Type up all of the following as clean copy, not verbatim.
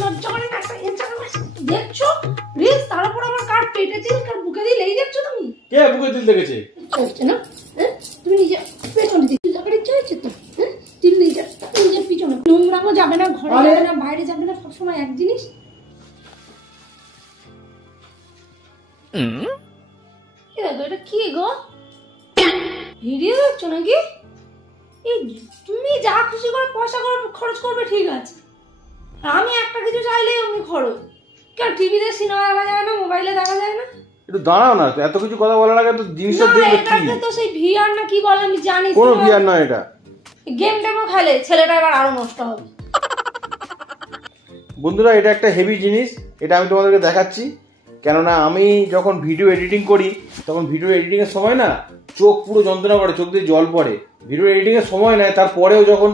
লজ্জা করে না দেখছো রিলস তার উপর আমার কার পেটে দিল কার বুকে দিল এই দেখছো তুমি কে বুকে দিল দেখেছে হচ্ছে না তুমি নিজে পেছনে দিতে যাবে চাইছে তো তুমি নিজের পিছনে নোংরামো যাবে না ঘরে যাবে না বাইরে যাবে না সবসময় এক জিনিস এটা কি গো ভিডিও দেখছো নাকি এই তুমি যা খুশি করে পয়সা খরচ করবে ঠিক আছে আমি একটা কিছু চাইলেই আমি খরচ কেন টিভিতে সিনেমা দেখা যায় না মোবাইলে দেখা যায় না একটু দাঁড়াও না এত কিছু কথা বলার আগে তো জিনিসটা দেখবে কি এটা তো সেই ভিআর না কি বলে আমি জানি কোন ভিআর না এটা গেম ডেমো খেলে ছেলেটা এবার আরো নষ্ট হবে বন্ধুরা এটা একটা হেভি জিনিস এটা আমি তোমাদেরকে দেখাচ্ছি কেননা আমি যখন ভিডিও এডিটিং করি তখন ভিডিও এডিটিং এর সময় না চোখ পুরো যন্ত্রণা করে চোখ দিয়ে জল পড়ে ভিডিও এডিটিং এর সময় নেয় তারপরেও যখন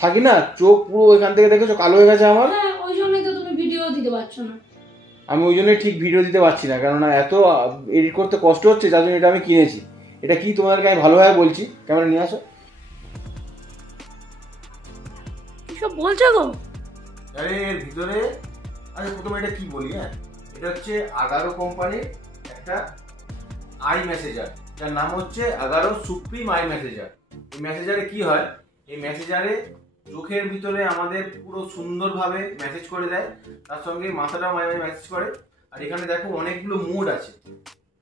থাকি না চোখ পুরো এখান থেকে দেখেছো কালো হয়ে গেছে আমার ওই জন্যই তো তুমি ভিডিও দিতে পারছো না আমি ওই জন্যই ঠিক ভিডিও দিতে পারছি না কেননা এত এডিট করতে কষ্ট হচ্ছে যার জন্য এটা আমি কিনেছি এটা কি তোমাদেরকে আমি ভালোভাবে বলছি ক্যামেরা নিয়ে আসো কিসব বলছো গো আরে এর ভিতরে আরে প্রথমে এটা কি বলি হ্যাঁ এটা হচ্ছে আগারো কোম্পানির একটা আই মেসেজার যার নাম হচ্ছে আগারো সুপ্রিম আই মেসেজার এই মেসেজারে কি হয় এই মেসেজারে চোখের ভিতরে আমাদের পুরো সুন্দরভাবে মেসেজ করে দেয় তার সঙ্গে মাথাটাও মাঝে মেসেজ করে আর এখানে দেখো অনেকগুলো মোড আছে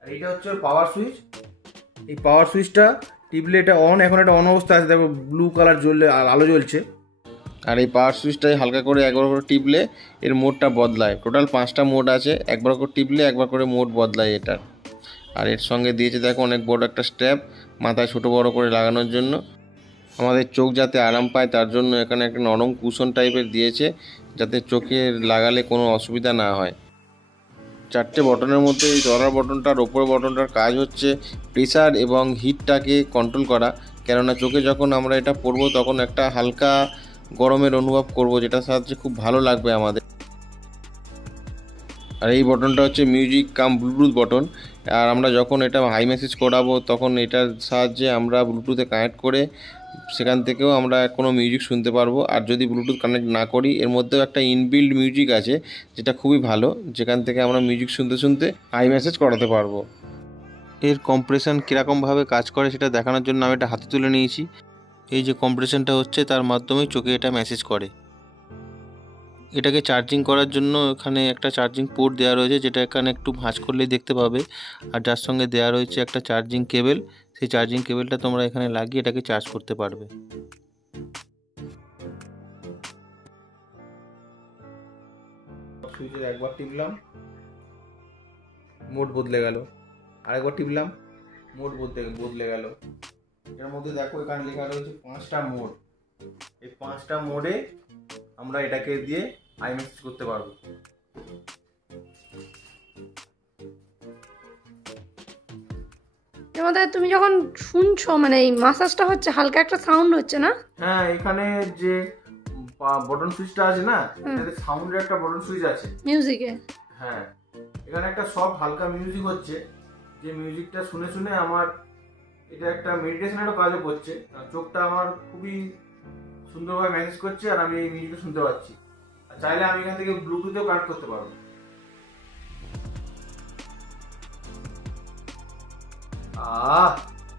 আর এটা হচ্ছে পাওয়ার সুইচ এই পাওয়ার সুইচটা টিপলে এটা অন এখন এটা অন অবস্থা আছে দেখো ব্লু কালার জ্বললে আলো জ্বলছে আর এই পাওয়ার সুইচটাই হালকা করে একবার করে টিপলে এর মোডটা বদলায় টোটাল 5টা মোড আছে একবার করে টিপলে একবার করে মোড বদলায় এটার আর এর সঙ্গে দিয়েছে দেখো অনেক বড় একটা স্ট্র্যাপ মাথায় ছোট বড় করে লাগানোর জন্য আমাদের চোখ যাতে আরাম পায় তার জন্য এখানে একটা নরম কুশন টাইপের দিয়েছে যাতে চোখে লাগালে কোনো অসুবিধা না হয় 4টে বটনের মধ্যে এই ধরার বটনটার ওপর বটনটার কাজ হচ্ছে প্রেসার এবং হিটটাকে কন্ট্রোল করা কেননা চোখে যখন আমরা এটা পরবো তখন একটা হালকা গরমের অনুভব করব যেটার সাহায্যে খুব ভালো লাগবে আমাদের আর এই বটনটা হচ্ছে মিউজিক কাম ব্লুটুথ বটন আর আমরা যখন এটা হাই মেসেজ করাবো তখন এটার সাহায্যে আমরা ব্লুটুথে কানেক্ট করে সেখান থেকেও আমরা কোনো মিউজিক শুনতে পারবো আর যদি ব্লুটুথ কানেক্ট না করি এর মধ্যেও একটা ইনবিল্ড মিউজিক আছে যেটা খুবই ভালো যেখান থেকে আমরা মিউজিক শুনতে শুনতে হাই মেসেজ করাতে পারবো এর কম্প্রেশন কীরকমভাবে কাজ করে সেটা দেখানোর জন্য আমি এটা হাতে তুলে নিয়েছি এই যে কম্প্রেশনটা হচ্ছে তার মাধ্যমে চোখে এটা মেসেজ করে এটাকে চার্জিং করার জন্য এখানে একটা চার্জিং পোর্ট দেওয়া রয়েছে যেটা এখানে একটু ভাঁজ করলেই দেখতে পাবে আর যার সঙ্গে দেওয়া রয়েছে একটা চার্জিং কেবল সেই চার্জিং কেবলটা তোমরা এখানে লাগিয়ে এটাকে চার্জ করতে পারবে সুইচে একবার টিপলাম মোড বদলে গেল আরেকবার টিপলাম মোড বদলে গেল এর মধ্যে দেখো এখানে লেখা রয়েছে 5টা মোড এই 5টা মোডে আমরা এটাকে দিয়ে আই মেসেজ করতে পারবো তুমি যখন শুনছো মানে এই মাসাজটা হচ্ছে হালকা একটা সাউন্ড হচ্ছে না হ্যাঁ এখানে যে বটন সুইচটা আছে না এটাতে সাউন্ডের একটা বটন সুইচ আছে মিউজিকে হ্যাঁ এখানে একটা সফট হালকা মিউজিক হচ্ছে যে মিউজিকটা শুনে শুনে আমার এটা একটা মেডিটেশনেরও কাজও করছে চোখটা আমার খুবই সুন্দরভাবে মেসেজ করছে আর আমি এই মিউজিকটা শুনতে পাচ্ছি আর চাইলে আমি এখান থেকে ব্লুটুথেও কানেক্ট করতে পারবো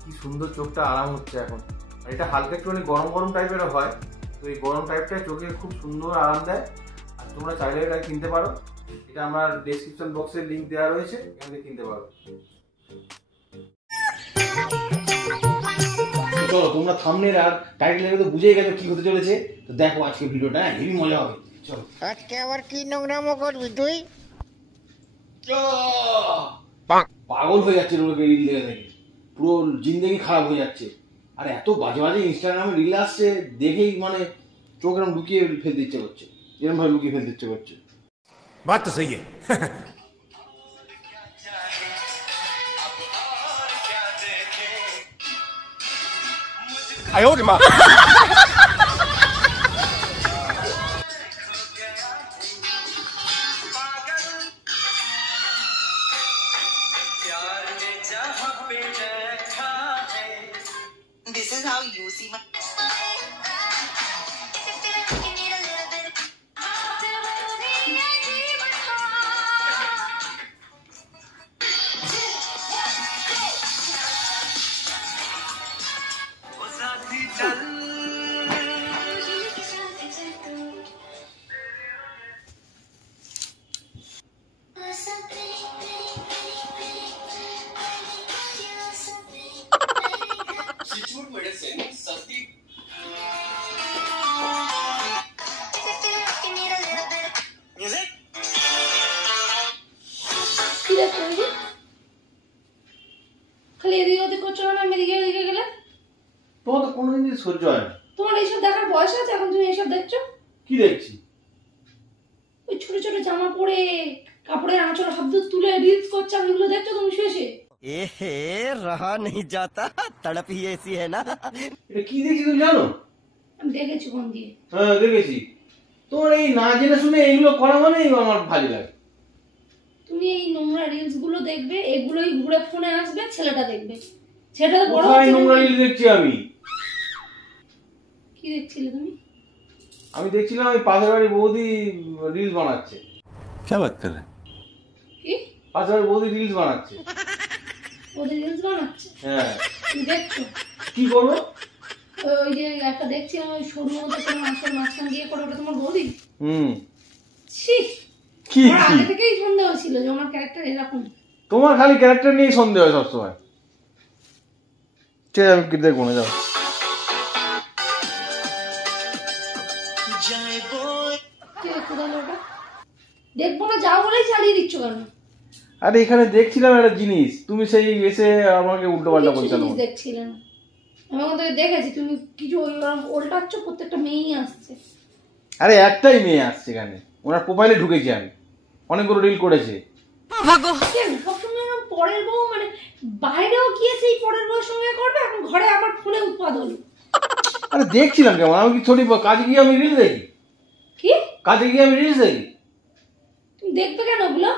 কি সুন্দর চোখটা আরাম হচ্ছে এখন আর এটা হালকা একটু গরম গরম টাইপের হয় তো এই গরম টাইপটা চোখে খুব সুন্দর আরাম দেয় আর তোমরা চাইলে এটা কিনতে পারো এটা আমার ডেসক্রিপশন বক্সে লিংক দেওয়া রয়েছে এখান থেকে কিনতে পারো চলো তোমরা থাম্বনেল আর টাইটেল দেখে তো বুঝেই গেছো কি হতে চলেছে তো দেখো আজকে ভিডিওটা হেভি মজা হবে চলো আজকে আবার কি নোংরামো করবি তুই পাগল হয়ে যাচ্ছে লোকে রিল দেখে দেখে পুরো জিন্দেগি খারাপ হয়ে যাচ্ছে আর এত বাজে বাজে ইনস্টাগ্রামে রিল আসছে দেখেই মানে চোখ এরকম লুকিয়ে ফেলতে ইচ্ছে করছে এরকম ভাবে লুকিয়ে ফেলতে ইচ্ছে করছে बात तो सही है आयो रे माँ This is how you see my সহ্য হয় না। তোমার এইসব দেখার বয়স আছে এখন? তুমি এইসব দেখছো? কি দেখছি? ওই ছোট ছোট জামা পরে কাপড়ের আঁচল হাত দিয়ে তুলে রিলস করছে, আমি এগুলো দেখছো তুমি শুয়ে? এহে রহা নেই যাতা, তড়প হি ऐसी है ना। এটা কি দেখছি তুমি জানো? আমি দেখেছি কোন দিয়ে। হ্যাঁ দেখেছি। তোর এই না জেনে শুনে এইগুলো করা মানে আমার ভালো লাগে। তুমি এই নোংরা রিলস গুলো দেখবে, এগুলোই ঘুরে ফোনে আসবে, ছেলেটা দেখবে। ছেলেটা বড় কোথায় হচ্ছে। নোংরা রিলস দেখছি আমি? কি দেখছিলে তুমি? আমি দেখছিলাম ওই পাশের বাড়ির বৌদি রিলস বানাচ্ছে। क्या बात कर रहे हैं? কি? পাশের বাড়ির বৌদি রিলস বানাচ্ছে। ওদের রিলস বানাচ্ছে? হ্যাঁ। তুমি দেখছো? কি করবো? ওই যে একটা দেখছিলাম ওই সরু মতো তোমার আসল মাঝখান দিয়ে করে, ওটা তোমার বৌদি? ছি, কি আমার আগে থেকেই সন্দেহ ছিল যে আমার ক্যারেক্টার এরকম। তোমার খালি ক্যারেক্টার নিয়ে সন্দেহ হয় সবসময়। ঠিক আছে আমি কি দেখবো না, যাও। কে কোথায় ওটা? দেখবো না যাও বলেই চালিয়ে দিচ্ছ কেন? আরে এখানে দেখছিলাম একটা জিনিস, তুমি সেই এসে আমাকে উল্টো পাল্টা কিছু বলছো। জিনিস দেখছিলে না? আমি ওখান থেকে দেখেছি তুমি কিছু উল্টাচ্ছ, প্রত্যেকটা মেয়েই আসছে। আরে একটাই মেয়ে আসছে এখানে, ওনার প্রোফাইলে ঢুকেছি আমি, অনেকগুলো রিল করেছে। কেন সবসময় এরকম পরের বউ, মানে বাইরেও গিয়ে সেই পরের বউয়ের সঙ্গে করবে, এখন ঘরে আবার ফোনে উৎপাদ হলো। আরে দেখছিলাম কেমন, আমি কি থোড়ি কাজে গিয়ে আমি রিলস দেখি? কি কাজে গিয়ে আমি রিলস দেখি? তুমি দেখবে কেন ওগুলো?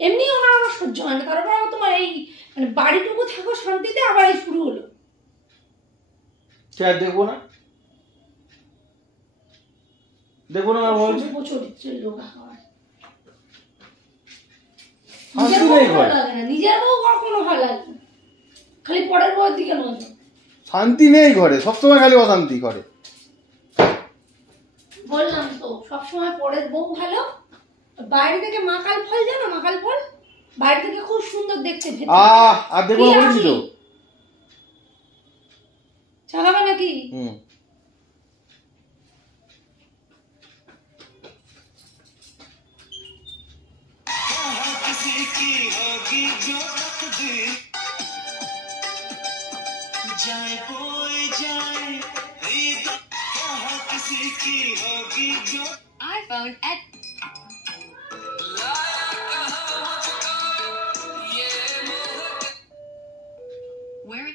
এমনি ওনার আমার সহ্য হয় না, তারপর আবার তোমার এই মানে বাড়িটুকু থাকো শান্তিতে, আবার এই শুরু হলো। সে আর দেখবো না, দেখবো না আর বলছি। চরিত্রের লোক আবার শান্তি নিজের বউ নেই ভালো ঘরে, লাগে না, নিজের বউ কখনো ভালো লাগে না, খালি পরের বউয়ের দিকে নজর। শান্তি নেই ঘরে, সবসময় খালি অশান্তি করে। বললাম তো সবসময় পরের বউ ভালো, বাইরে থেকে মাকাল ফল, জানো মাকাল ফল? বাইরে থেকে খুব সুন্দর দেখতে, আর দেখবো না বলেছি তো। চালাবে নাকি? iPhone at where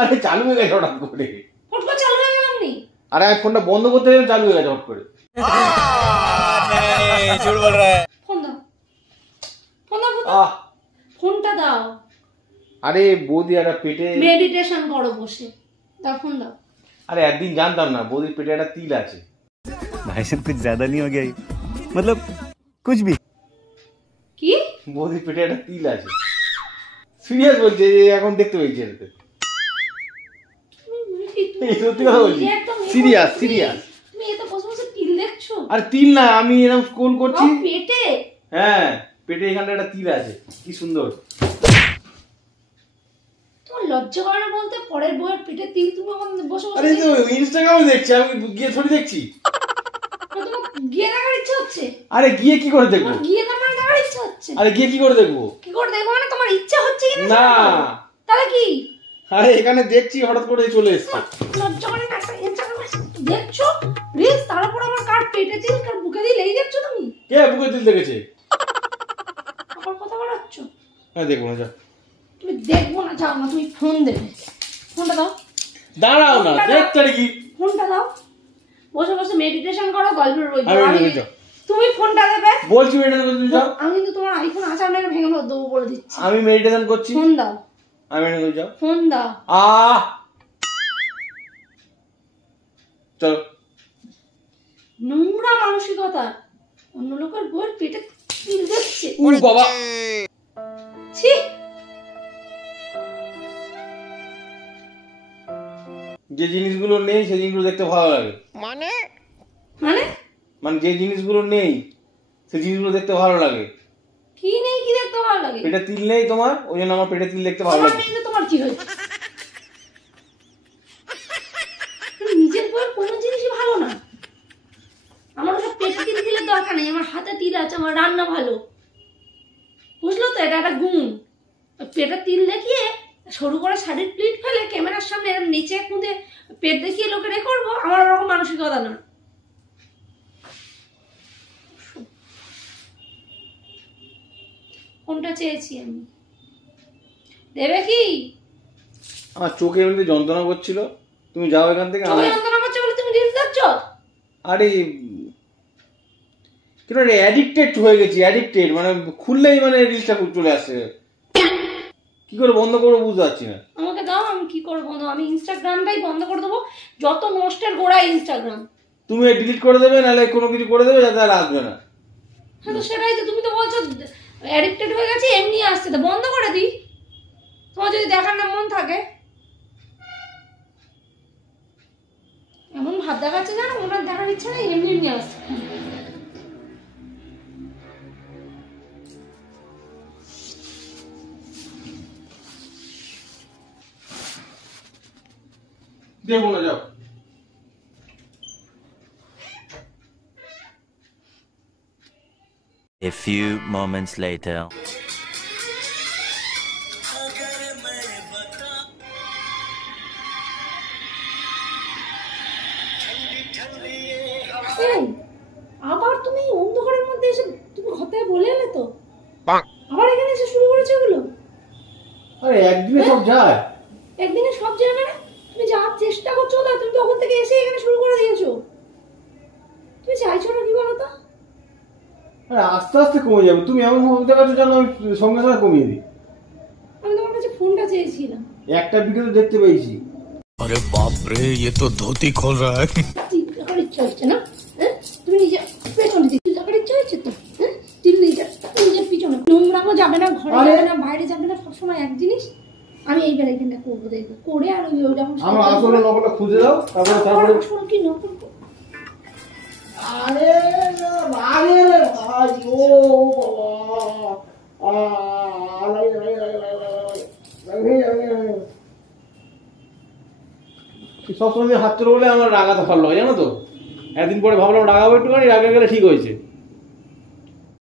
আরে চালু হয়ে গেছে হঠাৎ করে, ফট করে চালু হয়ে গেলাম নি। আরে আমি ফোনটা বন্ধ করতে গেলে চালু হয়ে গেছে হঠাৎ করে। झूठ बोल रहा है। ফোন দাও, ফোন দাও, ফোনটা দাও। আরে বৌদি একটা পেটে, মেডিটেশন করো বসে, দাও ফোন দাও। আরে একদিন জানতাম না বৌদির পেটে একটা তিল আছে। भाई साहब कुछ ज्यादा नहीं हो गया ये? मतलब कुछ भी। কি? বৌদির পেটে একটা তিল আছে, সিরিয়াস বলছে, এখন দেখতে পেয়েছি এটাতে। এই সত্যি কথা বলছি, সিরিয়াস সিরিয়াস। তুমি এত বসে বসে তিল দেখছো? আরে তিল না, আমি এরকম স্ক্রোল করছি। পেটে? হ্যাঁ পেটে এখানটা একটা তিল আছে, কি সুন্দর। তোমার লজ্জা করে না বলতে? পরের বউয়ের পেটে তিল তুমি এখন বসে বসে আরে তো ইনস্টাগ্রামে দেখছি, আমি গিয়ে থোড়ি দেখছি। তোমার গিয়ে দেখার ইচ্ছা হচ্ছে? আরে গিয়ে কি করে দেখবো? তোমার গিয়ে দেখার ইচ্ছা হচ্ছে? আরে গিয়ে কি করে দেখবো? কি করে দেখবো মানে তোমার ইচ্ছা হচ্ছে কিনা? না তাহলে কি? আরে এখানে দেখছি হঠাৎ করে চলে এসছে। লজ্জা করে না? দেখছো রিলস, তারপর আমার কার পেটে তিল কার বুকে দিল, এই দেখছো তুমি? কে বুকে তিল দেখেছে? আবার কথা বলাচ্ছ? হ্যাঁ দেখবো না, যাও। তুমি দেখবো না, যাও না, তুমি ফোন দেবে। ফোনটা দাও। দাঁড়াও না, দেখতে কি? ফোনটা দাও, বসে বসে মেডিটেশন করো, গল্পের বই পড়ো। আমি যাও, তুমি ফোনটা দেবে বলছি মেডিটেশন যাও। আমি কিন্তু তোমার আইফোন আছে আপনাকে ভেঙে দেবো বলে দিচ্ছি। আমি মেডিটেশন করছি। ফোন দাও, আমি মেডিটেশন যাও। ফোন দাও। চলো। নোংরা মানসিকতা, অন্য লোকের বউয়ের পেটে তিল দেখছে। ও বাবা, ছি। যে জিনিসগুলো নেই সেই জিনিসগুলো দেখতে ভালো লাগে। মানে মানে মানে যে জিনিসগুলো নেই সেই জিনিসগুলো দেখতে ভালো লাগে। কি নেই কি দেখতে ভালো লাগে? পেটে তিল নেই তোমার, ওই জন্য আমার পেটে তিল দেখতে ভালো তোমার লাগে। নেই তো তোমার কি হয়েছে? নিজের বউয়ের কোনো জিনিসই ভালো না। আমার ওসব পেটে তিল তিলের দরকার নেই, আমার হাতে তিল আছে, আমার রান্না ভালো। সরু করে শাড়ির প্লিট ফেলে ক্যামেরার সামনে এরকম নিচে কুঁদে পেট দেখিয়ে লোকে রে করবো, আমার ওরকম মানসিকতা না। কোনটা চেয়েছি আমি? দেবে কি? আমার চোখে এমনিতে যন্ত্রণা করছিল, তুমি যাও এখান থেকে। চোখে যন্ত্রণা করছে বলে তুমি রিলস দেখছো? আরে কেন অ্যাডিক্টেড হয়ে গেছি, অ্যাডিক্টেড মানে খুললেই মানে রিলসটা চলে আসছে, কি করে বন্ধ করবো বুঝতে পারছি না। আমাকে দাও, আমি কি করবো বন্ধ? আমি ইনস্টাগ্রামটাই বন্ধ করে দেবো, যত নষ্টের গোড়ায় ইনস্টাগ্রাম। তুমি ডিলিট করে দেবে, নাহলে কোনো কিছু করে দেবে যাতে আর আসবে না। হ্যাঁ তো সেটাই তো, তুমি তো বলছো অ্যাডিক্টেড হয়ে গেছে, এমনি আসছে, তো বন্ধ করে দিই তোমার যদি দেখার না মন থাকে। এমন ভাব দেখাচ্ছে জানো, ওনার দেখার ইচ্ছা নেই, এমনি এমনি আসছে। দেখবো না, যাও। A few moments later. এই, আবার তুমি অন্ধকারের মধ্যে এসে তুমি কথায় বলে এলে তো, আবার এখানে এসে শুরু করেছো এগুলো? আরে একদিনে সব যায়? একদিনে সব যায় মানে? তুমি যাওয়ার চেষ্টা করছো না, তুমি তখন থেকে এসে এখানে শুরু করে দিয়েছো। তুমি চাইছো না কি বলো তো? আরে আস্তে আস্তে কমে যাবে, তুমি এমন ভাবে দেখাচ্ছ যেন আমি সঙ্গে সঙ্গে কমিয়ে দিই। আমি তোমার কাছে ফোনটা চেয়েছিলাম। একটা ভিডিও তো দেখতে পেয়েছি। अरे बाप रे, ये तो धोती खोल रहा है। দেখার ইচ্ছা হচ্ছে না? হ্যাঁ, তুমি নিজে পেছনে দিকে দেখার ইচ্ছা হচ্ছে তো? হ্যাঁ, তুমি নিজের পিছনে নোংরামো যাবে না, ঘরে যাবে না, বাইরে যাবে না, সবসময় এক জিনিস। আমি এইবার এখানটা করবো, দেখবো করে আর ওই ওইরকম আমার আসলে নকলটা খুঁজে দাও, তারপরে আসলে কি নকল করবো? আরে আরে ভাই, ও সবসময় হাত তোর বলে আমার রাগাতে ভালো লাগে জানো তো। একদিন পরে ভাবলাম রাগাবো একটুখানি, রাগে গেলে ঠিক হয়েছে।